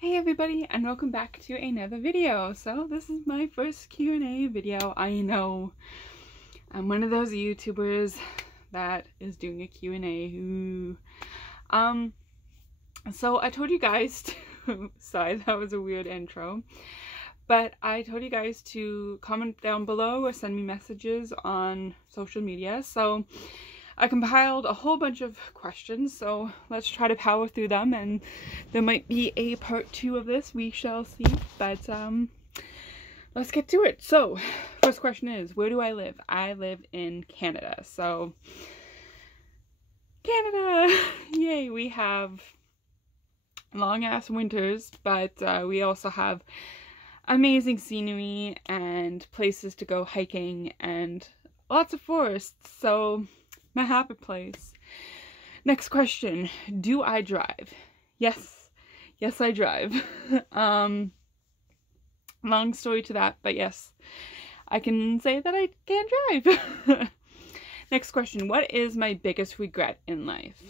Hey everybody, and welcome back to another video. So this is my first Q&A video. I know I'm one of those YouTubers that is doing a Q&A. Ooh. So I told you guys to, sorry, that was a weird intro, but I told you guys to comment down below or send me messages on social media. So I compiled a whole bunch of questions, so let's try to power through them, and there might be a part 2 of this, we shall see, but let's get to it. So, first question is, where do I live? I live in Canada, so Canada! Yay, we have long-ass winters, but we also have amazing scenery and places to go hiking and lots of forests, so my happy place. Next question, do I drive? Yes I drive. Long story to that, but yes, I can say that I can drive. Next question, what is my biggest regret in life?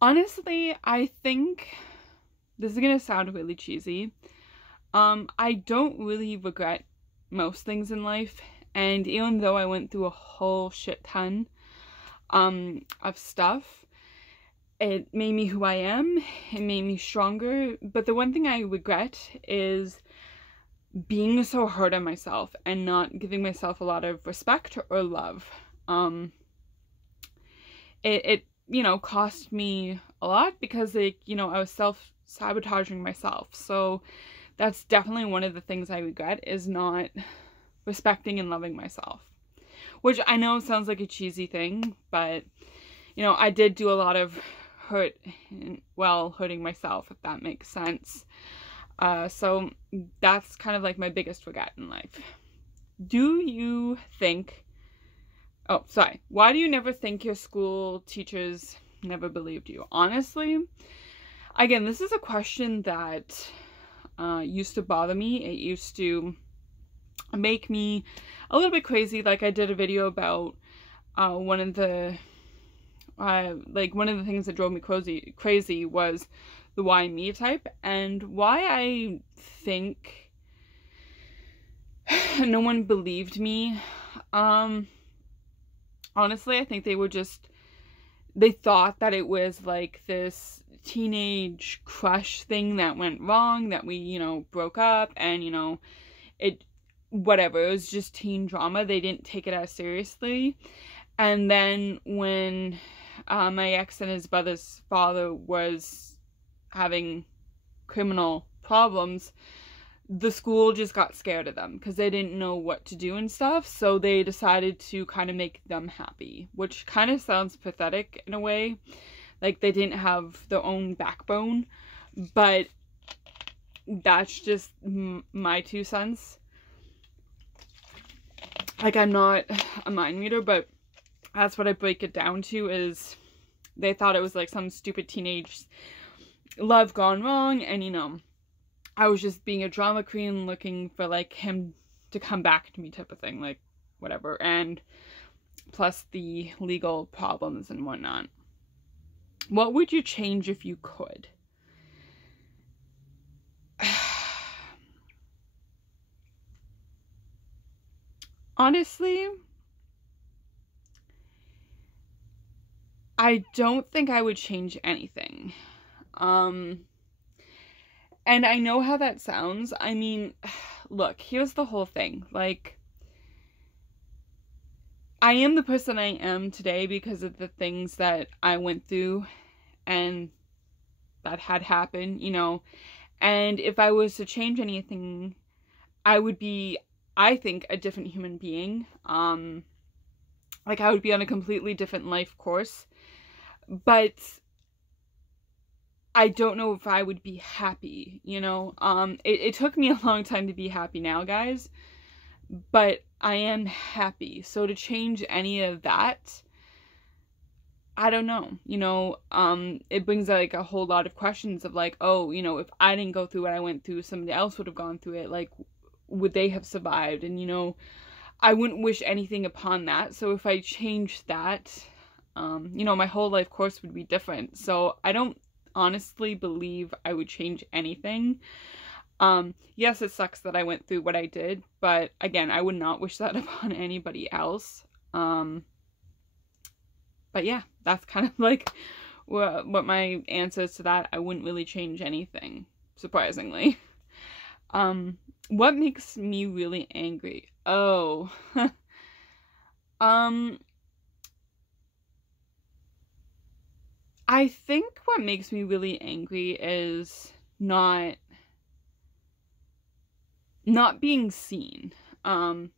Honestly, I think this is gonna sound really cheesy. I don't really regret most things in life. And even though I went through a whole shit ton of stuff, it made me who I am, it made me stronger. But the one thing I regret is being so hard on myself and not giving myself a lot of respect or love. It you know, cost me a lot because, like, you know, I was self-sabotaging myself. So that's definitely one of the things I regret, is not respecting and loving myself, which I know sounds like a cheesy thing, but you know, I did do a lot of hurting myself, if that makes sense. So that's kind of like my biggest regret in life. Do you think, oh sorry, why do you never think your school teachers never believed you? Honestly, again, this is a question that used to bother me. It used to make me a little bit crazy. Like, I did a video about one of the things that drove me crazy was the why me type, and why I think no one believed me. Honestly, I think they thought that it was like this teenage crush thing that went wrong, that we, you know, broke up, and you know, whatever, it was just teen drama. They didn't take it as seriously. And then when my ex and his brother's father was having criminal problems, the school just got scared of them because they didn't know what to do and stuff, so they decided to kind of make them happy, which kind of sounds pathetic in a way, like they didn't have their own backbone, but that's just my 2 cents. Like, I'm not a mind reader, but that's what I break it down to, is they thought it was like some stupid teenage love gone wrong, and you know, I was just being a drama queen looking for like him to come back to me type of thing, like whatever, and plus the legal problems and whatnot. What would you change if you could? Honestly, I don't think I would change anything. And I know how that sounds. I mean, look, here's the whole thing. Like, I am the person I am today because of the things that I went through and that had happened, you know. And if I was to change anything, I would be, I think, a different human being. Like, I would be on a completely different life course, but I don't know if I would be happy, you know. It took me a long time to be happy now, guys, but I am happy. So to change any of that, I don't know, you know. It brings like a whole lot of questions of like, oh, you know, if I didn't go through what I went through, somebody else would have gone through it, like, would they have survived? And you know, I wouldn't wish anything upon that. So if I changed that, you know, my whole life course would be different. So I don't honestly believe I would change anything. Yes, it sucks that I went through what I did, but again, I would not wish that upon anybody else. But yeah, that's kind of like what my answer is to that. I wouldn't really change anything, surprisingly. What makes me really angry? Oh, I think what makes me really angry is not being seen, or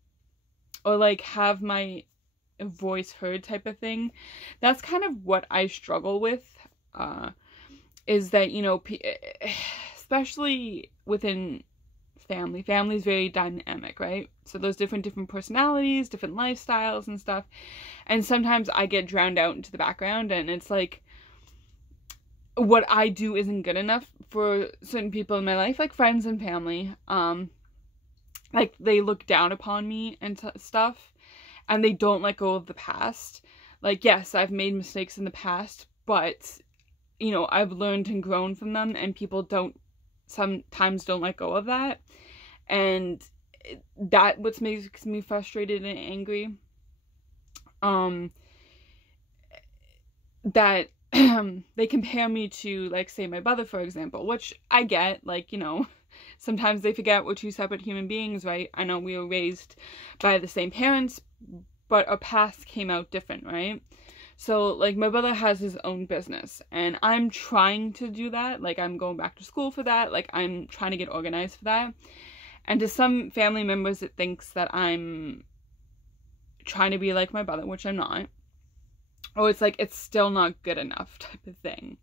like have my voice heard type of thing. That's kind of what I struggle with, is that, you know, especially within family is very dynamic, right? So there's different personalities, different lifestyles and stuff, and sometimes I get drowned out into the background, and it's like what I do isn't good enough for certain people in my life, like friends and family. Like they look down upon me and stuff, and they don't let go of the past. Like, yes, I've made mistakes in the past, but, you know, I've learned and grown from them, and people sometimes don't let go of that. And that what makes me frustrated and angry. That they compare me to, like, say, my brother, for example, which I get, like, you know, sometimes they forget we're two separate human beings, right? I know we were raised by the same parents, but our paths came out different, right? So, like, my brother has his own business, and I'm trying to do that. Like, I'm going back to school for that. Like, I'm trying to get organized for that. And to some family members, it thinks that I'm trying to be like my brother, which I'm not. Or it's like, it's still not good enough type of thing.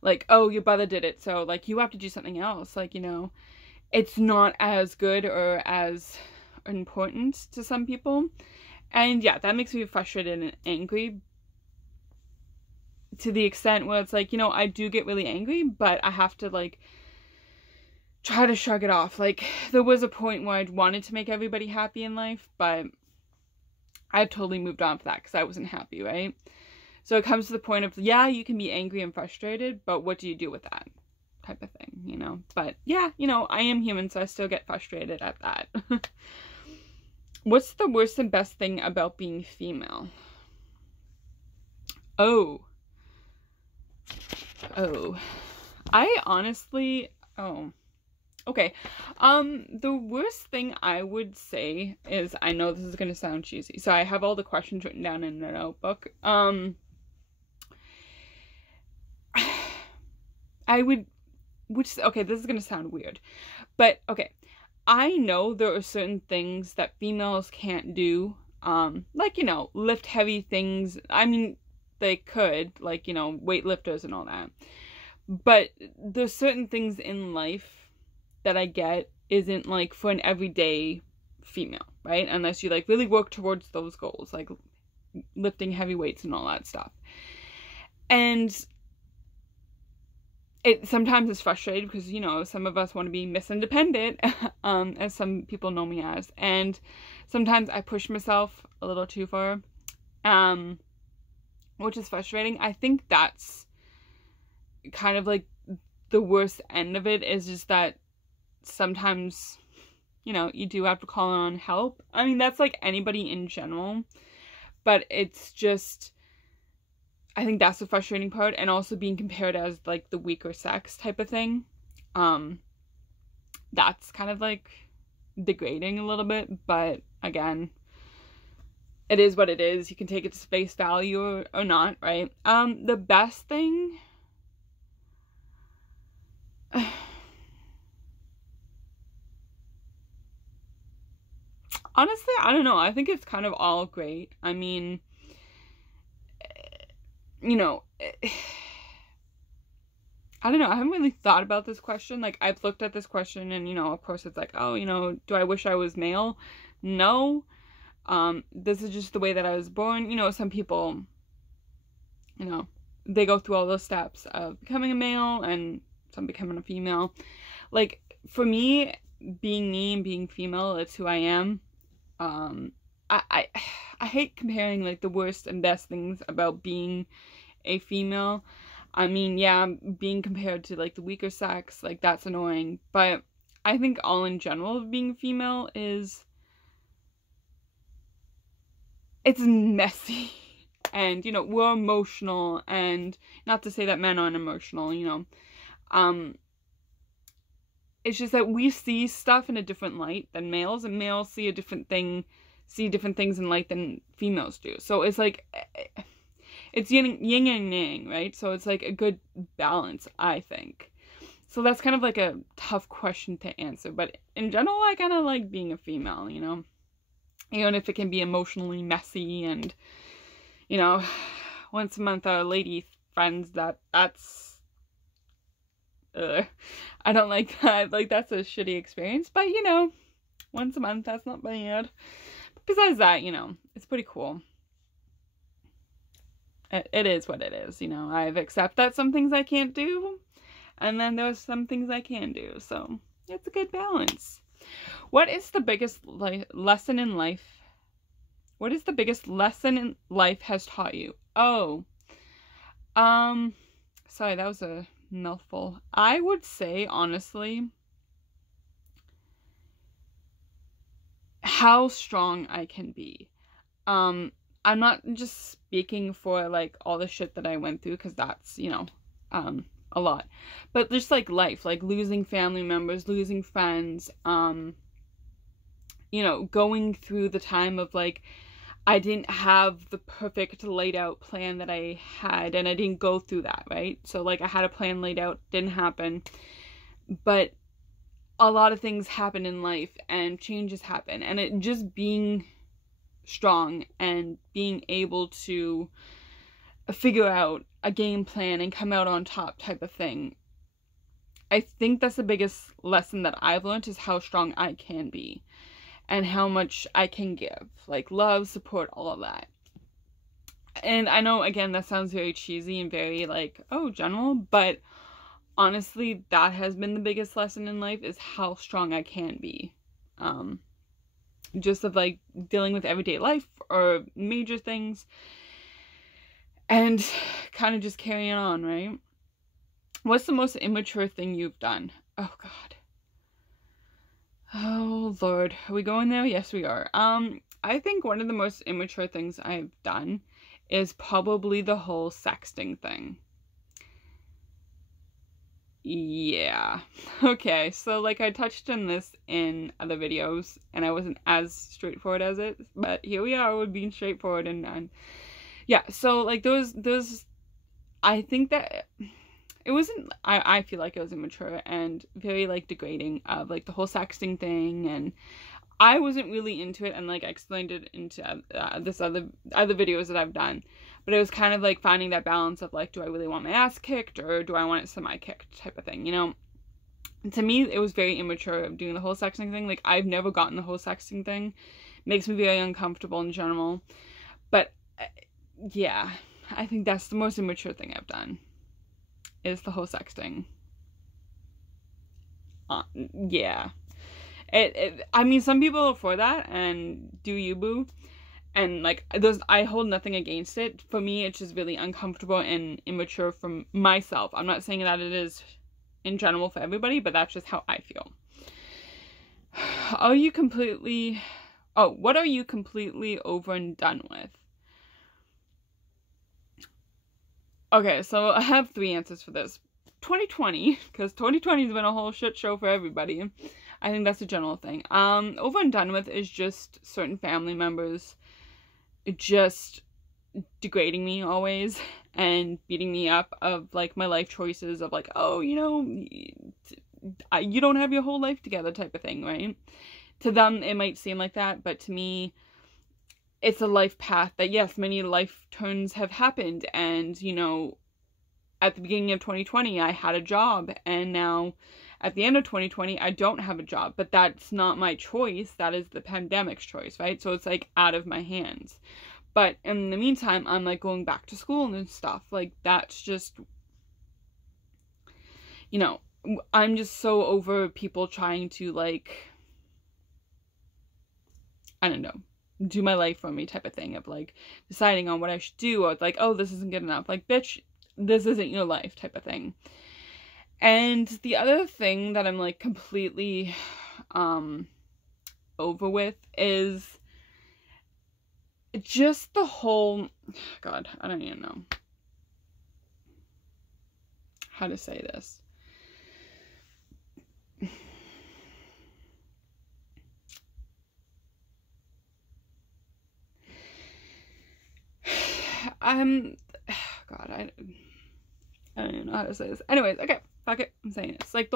Like, oh, your brother did it, so, like, you have to do something else. Like, you know, it's not as good or as important to some people. And yeah, that makes me frustrated and angry, to the extent where it's like, you know, I do get really angry, but I have to, like, try to shrug it off. Like, there was a point where I wanted to make everybody happy in life, but I totally moved on for that because I wasn't happy, right? So it comes to the point of, yeah, you can be angry and frustrated, but what do you do with that type of thing, you know? But yeah, you know, I am human, so I still get frustrated at that. What's the worst and best thing about being female? Oh. I honestly, okay. The worst thing I would say is, I know this is gonna sound cheesy, so I have all the questions written down in a notebook. Okay, this is gonna sound weird, but okay. I know there are certain things that females can't do, like, you know, lift heavy things. I mean, they could, like, you know, weightlifters and all that. But there's certain things in life that I get isn't, like, for an everyday female, right? Unless you, like, really work towards those goals, like lifting heavy weights and all that stuff. And it sometimes is frustrating because, you know, some of us want to be Miss Independent, as some people know me as, and sometimes I push myself a little too far, which is frustrating. I think that's kind of like the worst end of it, is just that sometimes, you know, you do have to call on help. I mean, that's like anybody in general, but it's just, I think that's the frustrating part, and also being compared as, like, the weaker sex type of thing. That's kind of, like, degrading a little bit, but again, it is what it is. You can take it to face value or not, right? The best thing, honestly, I don't know. I think it's kind of all great. I mean, you know, I don't know. I haven't really thought about this question. Like, I've looked at this question and, you know, of course it's like, oh, you know, do I wish I was male? No. This is just the way that I was born. You know, some people, you know, they go through all those steps of becoming a male and some becoming a female. Like, for me, being me and being female, it's who I am. I hate comparing, like, the worst and best things about being a female. I mean, yeah, being compared to like the weaker sex, like that's annoying, but I think all in general of being female is, it's messy. And, you know, we're emotional, and not to say that men aren't emotional, you know. It's just that we see stuff in a different light than males, and males see different things in light than females do. So it's like, it's yin and yang, right? So it's like a good balance, I think. So that's kind of like a tough question to answer, but in general, I kind of like being a female, you know? Even if it can be emotionally messy, and, you know, once a month our lady friends, that's I don't like that. Like, that's a shitty experience, but, you know, once a month, that's not bad. But besides that, you know, it's pretty cool. It is what it is, you know. I've accepted that some things I can't do, and then there's some things I can do, so it's a good balance. What is the biggest lesson in life? What is the biggest lesson in life has taught you? Oh, sorry, that was a mouthful. I would say, honestly, how strong I can be. I'm not just speaking for like all the shit that I went through, because that's, you know, a lot, but just like life, like losing family members, losing friends, you know, going through the time of like, I didn't have the perfect laid out plan that I had, and I didn't go through that, right? So like, I had a plan laid out, didn't happen, but a lot of things happen in life, and changes happen, and it just being strong and being able to figure out a game plan and come out on top type of thing. I think that's the biggest lesson that I've learned, is how strong I can be. And how much I can give, like love, support, all of that. And I know, again, that sounds very cheesy and very like, oh, general, but honestly, that has been the biggest lesson in life, is how strong I can be. Just of like dealing with everyday life or major things, and kind of just carrying on, right? What's the most immature thing you've done? Oh, God. Oh, Lord. Are we going there? Yes, we are. I think one of the most immature things I've done is probably the whole sexting thing. Yeah. Okay, so like I touched on this in other videos, and I wasn't as straightforward as it, but here we are, we're being straightforward, and yeah, so like those, I think that it wasn't, I feel like it was immature and very like degrading of like the whole sexting thing, and I wasn't really into it, and like I explained it into this other videos that I've done, but it was kind of like finding that balance of like, do I really want my ass kicked, or do I want it semi-kicked type of thing, you know? And to me, it was very immature of doing the whole sexting thing. Like, I've never gotten the whole sexting thing. It makes me very uncomfortable in general, but yeah, I think that's the most immature thing I've done, is the whole sexting. Yeah. I mean, some people are for that, and do you, boo? And like, I hold nothing against it. For me, it's just really uncomfortable and immature from myself. I'm not saying that it is in general for everybody, but that's just how I feel. What are you completely over and done with? Okay, so I have 3 answers for this. 2020, because 2020 has been a whole shit show for everybody. I think that's a general thing. Over and done with is just certain family members just degrading me always, and beating me up of like my life choices, of like, oh, you know, you don't have your whole life together type of thing, right? To them, it might seem like that, but to me, it's a life path that, yes, many life turns have happened, and, you know, at the beginning of 2020, I had a job, and now at the end of 2020, I don't have a job, but that's not my choice. That is the pandemic's choice, right? So it's like out of my hands. But in the meantime, I'm like going back to school and stuff. Like, that's just, you know, I'm just so over people trying to like, I don't know, do my life for me type of thing, of like deciding on what I should do, or like, oh, this isn't good enough. Like, bitch, this isn't your life type of thing. And the other thing that I'm like completely over with is just the whole, God, I don't even know how to say this. God, I don't even know how to say this. Anyways, okay, fuck it, I'm saying this. Like,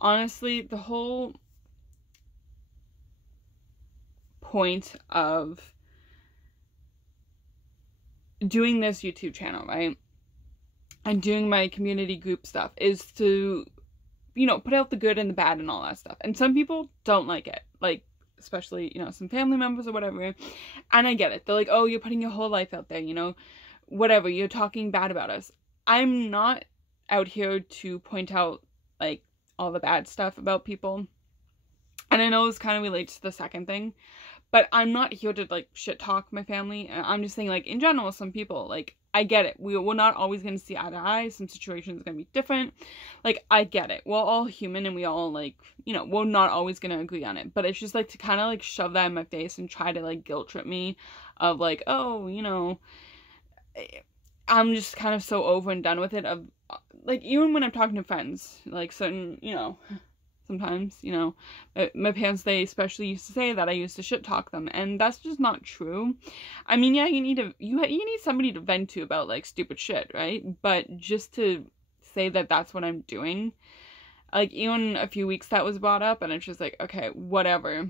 honestly, the whole point of doing this YouTube channel, right, and doing my community group stuff is to, you know, put out the good and the bad and all that stuff. And some people don't like it, like, especially, you know, some family members or whatever, and I get it. They're like, oh, you're putting your whole life out there, you know, whatever, you're talking bad about us. I'm not out here to point out, like, all the bad stuff about people, and I know this kind of relates to the second thing, but I'm not here to, like, shit talk my family. I'm just saying, like, in general, some people, like, I get it. We're not always going to see eye to eye. Some situations are going to be different. Like, I get it. We're all human, and we all, like, you know, we're not always going to agree on it. But it's just, like, to kind of, like, shove that in my face and try to, like, guilt trip me of, like, oh, you know, I'm just kind of so over and done with it. Of, like, even when I'm talking to friends, like, certain, you know, sometimes, you know, my parents, they especially used to say that I used to shit talk them, and that's just not true. I mean, yeah, you need somebody to vent to about, like, stupid shit, right? But just to say that that's what I'm doing, like, even a few weeks that was brought up, and it's just like, okay, whatever.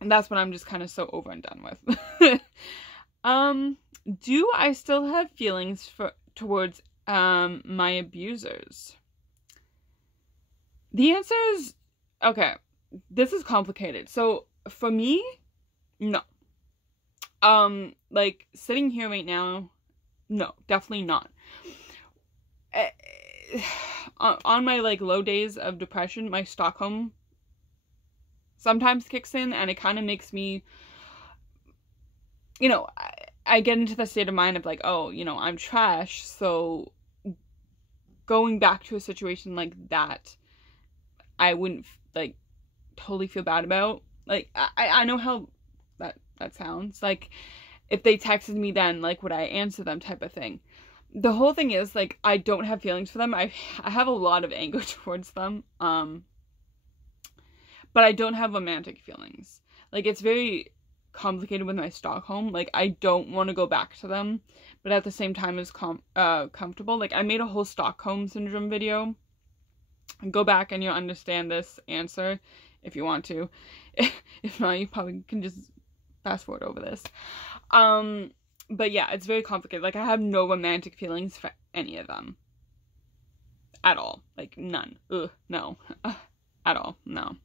And that's what I'm just kind of so over and done with. Do I still have feelings towards my abusers? The answer is, okay, this is complicated. So, for me, no. Like, sitting here right now, no, definitely not. On my, like, low days of depression, my Stockholm sometimes kicks in, and it kind of makes me, you know, I get into the state of mind of, like, oh, you know, I'm trash, so going back to a situation like that, I wouldn't, like, totally feel bad about. Like, I know how that sounds. Like, if they texted me then, like, would I answer them type of thing. The whole thing is, like, I don't have feelings for them. I have a lot of anger towards them. But I don't have romantic feelings. Like, it's very complicated with my Stockholm. Like, I don't want to go back to them, but at the same time it's comfortable. Like, I made a whole Stockholm Syndrome video. Go back and you'll understand this answer if you want to. If not, you probably can just fast forward over this. But yeah, it's very complicated. Like, I have no romantic feelings for any of them. At all. Like, none. No. At all. No.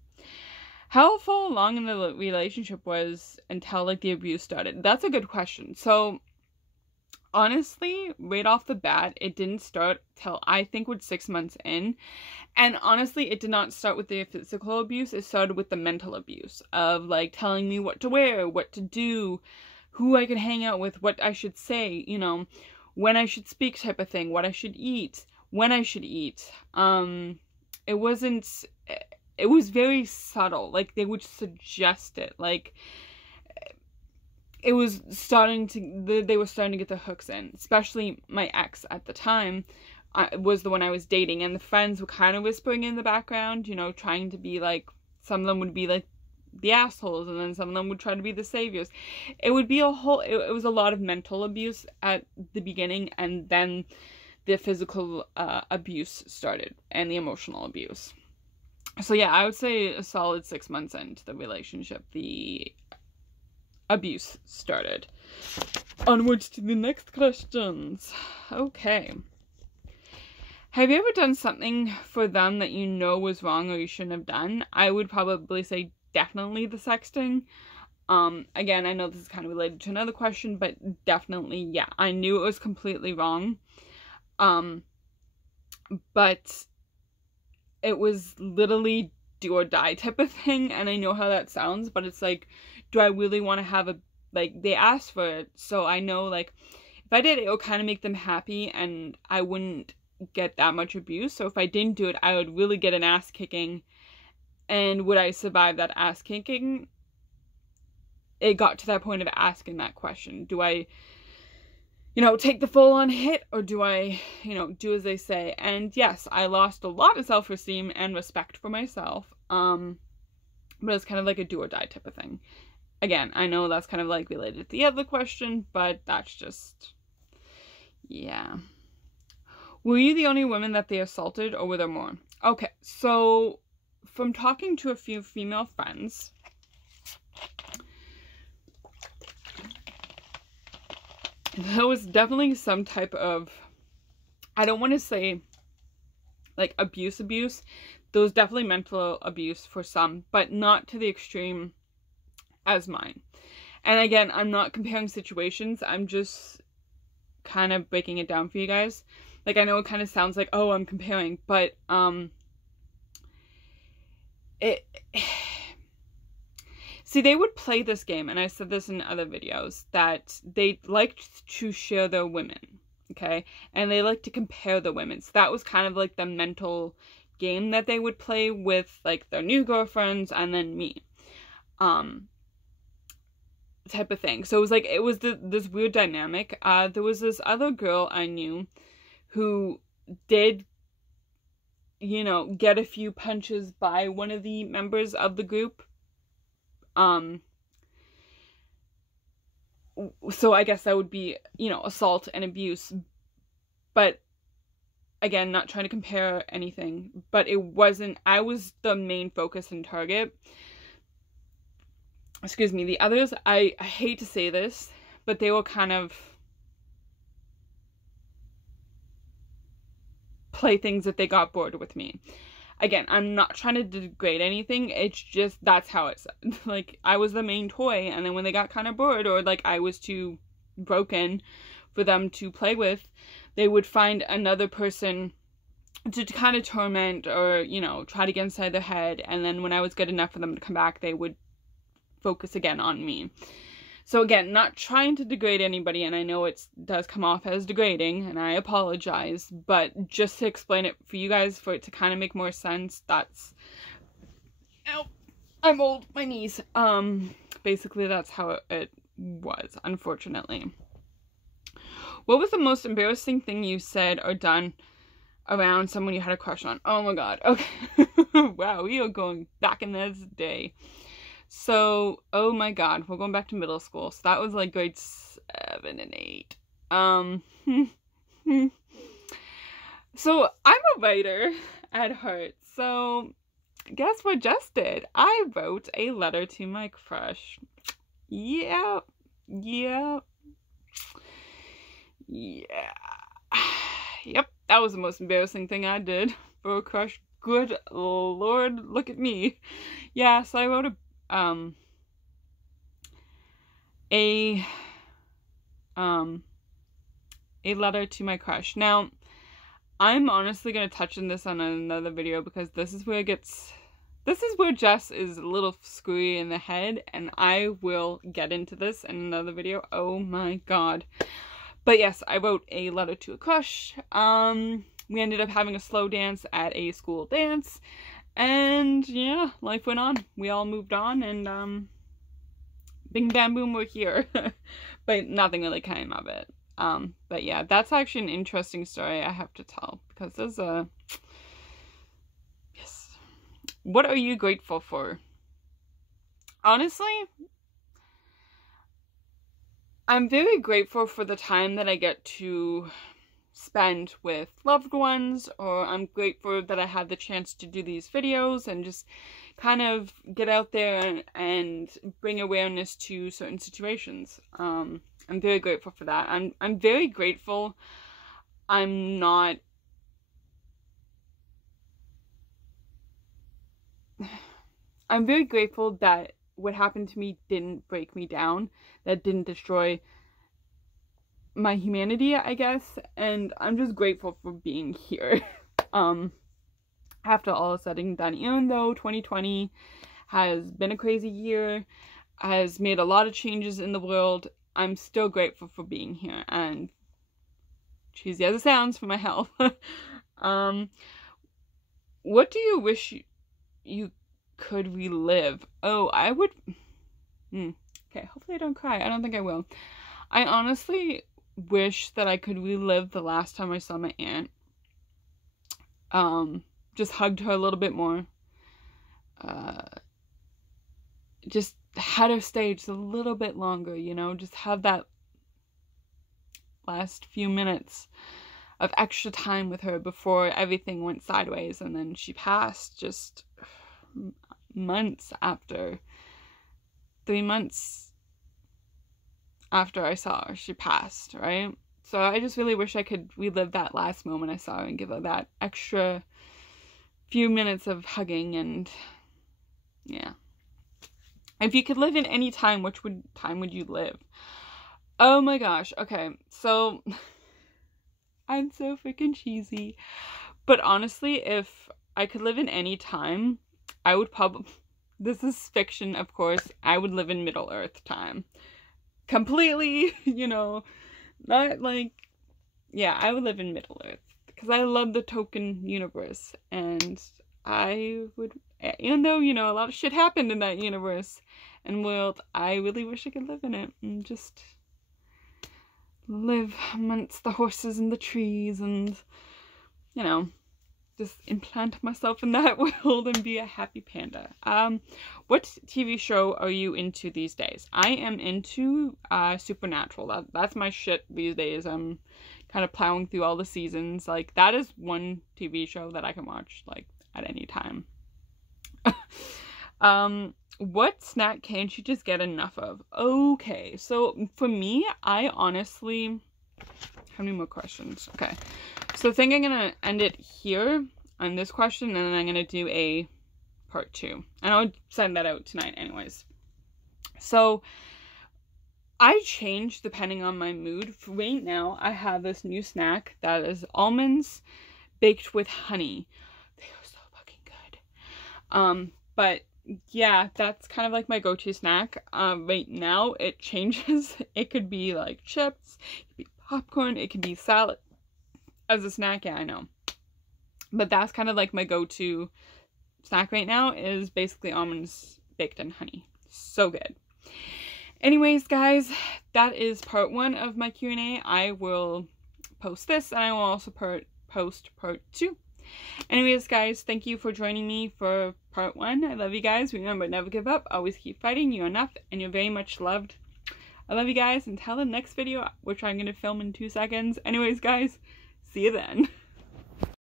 How far along in the relationship was until, like, the abuse started? That's a good question. So, honestly, right off the bat, it didn't start till I think was 6 months in. And honestly, it did not start with the physical abuse. It started with the mental abuse of, like, telling me what to wear, what to do, who I could hang out with, what I should say, you know, when I should speak type of thing, what I should eat, when I should eat. It was very subtle. Like, they would suggest it. Like, it was starting to, they were starting to get the hooks in. Especially my ex at the time was the one I was dating. And the friends were kind of whispering in the background, you know, trying to be like, some of them would be like the assholes, and then some of them would try to be the saviors. It would be it was a lot of mental abuse at the beginning, and then the physical abuse started, and the emotional abuse. So yeah, I would say a solid 6 months into the relationship, the abuse started. Onwards to the next questions. Okay. Have you ever done something for them that you know was wrong or you shouldn't have done? I would probably say definitely the sexting. Again, I know this is kind of related to another question, but definitely, yeah, I knew it was completely wrong. But it was literally do or die type of thing, and I know how that sounds, but it's like, do I really want to have they asked for it, so I know, like, if I did, it would kind of make them happy and I wouldn't get that much abuse. So if I didn't do it, I would really get an ass kicking. And would I survive that ass kicking? It got to that point of asking that question. Do I, take the full on hit, or do I, do as they say? And yes, I lost a lot of self-esteem and respect for myself. But it's kind of like a do or die type of thing. Again, I know that's kind of like related to the other question, but that's just, yeah. Were you the only woman that they assaulted, or were there more? Okay, so from talking to a few female friends, there was definitely some type of, I don't want to say like abuse. There was definitely mental abuse for some, but not to the extreme as mine. And again, I'm not comparing situations. I'm just kind of breaking it down for you guys. Like, I know it kind of sounds like, oh, I'm comparing, but see, they would play this game, and I said this in other videos, that they liked to share their women, okay? And they like to compare the women. So that was kind of like the mental game that they would play with, like, their new girlfriends and then me. Type of thing. So it was this weird dynamic. There was this other girl I knew who did, get a few punches by one of the members of the group. So I guess that would be, assault and abuse. But again, not trying to compare anything, but I was the main focus and target. Excuse me, the others, I hate to say this, but they were kind of playthings if they got bored with me. Again, I'm not trying to degrade anything, it's just that's how it's, like, I was the main toy, and then when they got kind of bored, or like I was too broken for them to play with, they would find another person to kind of torment, or, try to get inside their head, and then when I was good enough for them to come back, they would focus again on me. So again, not trying to degrade anybody, and I know it does come off as degrading, and I apologize, but just to explain it for you guys, for it to kind of make more sense, that's, ow, I'm old, my knees. Basically that's how it was, unfortunately. What was the most embarrassing thing you said or done around someone you had a crush on? Oh my god, okay. Wow, we are going back in this day. So, oh my god, we're going back to middle school. So that was like grade 7 and 8. So I'm a writer at heart. So guess what Jess did? I wrote a letter to my crush. Yeah. Yep. That was the most embarrassing thing I did for a crush. Good lord, look at me. Yeah, so I wrote a letter to my crush. Now, I'm honestly going to touch on this on another video, because this is where Jess is a little screwy in the head, and I will get into this in another video. Oh my god. But yes, I wrote a letter to a crush. We ended up having a slow dance at a school dance, and yeah, life went on. We all moved on, and bing bam boom, we're here. But nothing really came of it. But yeah, that's actually an interesting story I have to tell, because there's a... Yes. What are you grateful for? Honestly, I'm very grateful for the time that I get to spend with loved ones, or I'm grateful that I had the chance to do these videos and just kind of get out there and bring awareness to certain situations. I'm very grateful for that. I'm very grateful I'm not... I'm very grateful that what happened to me didn't break me down, that didn't destroy my humanity, I guess, and I'm just grateful for being here. After all is said and done, even though 2020 has been a crazy year, has made a lot of changes in the world, I'm still grateful for being here, and cheesy as it sounds, for my health. What do you wish you could relive? Oh, I would... Okay, hopefully I don't cry. I don't think I will. I honestly wish that I could relive the last time I saw my aunt. Just hugged her a little bit more. Just had her stay just a little bit longer, you know? Just have that last few minutes of extra time with her before everything went sideways and then she passed just months after. 3 months after I saw her, she passed, right? So I just really wish I could relive that last moment I saw her and give her that extra few minutes of hugging. And yeah. If you could live in any time, which time would you live? Oh my gosh. Okay, so I'm so freaking cheesy, but honestly, if I could live in any time, I would probably, this is fiction, of course, I would live in Middle Earth time. Completely, you know, not like, yeah, I would live in Middle Earth because I love the Tolkien universe, and I would, even though, you know, a lot of shit happened in that universe and world, I really wish I could live in it and just live amongst the horses and the trees and, you know, just implant myself in that world and be a happy panda. What TV show are you into these days? I am into Supernatural. That's my shit these days. I'm kind of plowing through all the seasons. Like, that is one TV show that I can watch, like, at any time. What snack can't you just get enough of? Okay, so for me, I honestly... How many more questions? Okay, so I think I'm gonna end it here on this question, and then I'm gonna do a part 2. And I'll send that out tonight anyways. So, I change depending on my mood. For right now, I have this new snack that is almonds baked with honey. They are so fucking good. But yeah, that's kind of like my go-to snack. Right now, it changes. It could be like chips, it could be popcorn, it could be salad. As a snack, yeah, I know. But that's kind of like my go-to snack right now, is basically almonds baked in honey. So good. Anyways, guys, that is part 1 of my Q&A. I will post this, and I will also post part 2. Anyways, guys, thank you for joining me for part 1. I love you guys. Remember, never give up. Always keep fighting. You're enough, and you're very much loved. I love you guys. Until the next video, which I'm going to film in 2 seconds. Anyways, guys, see you then.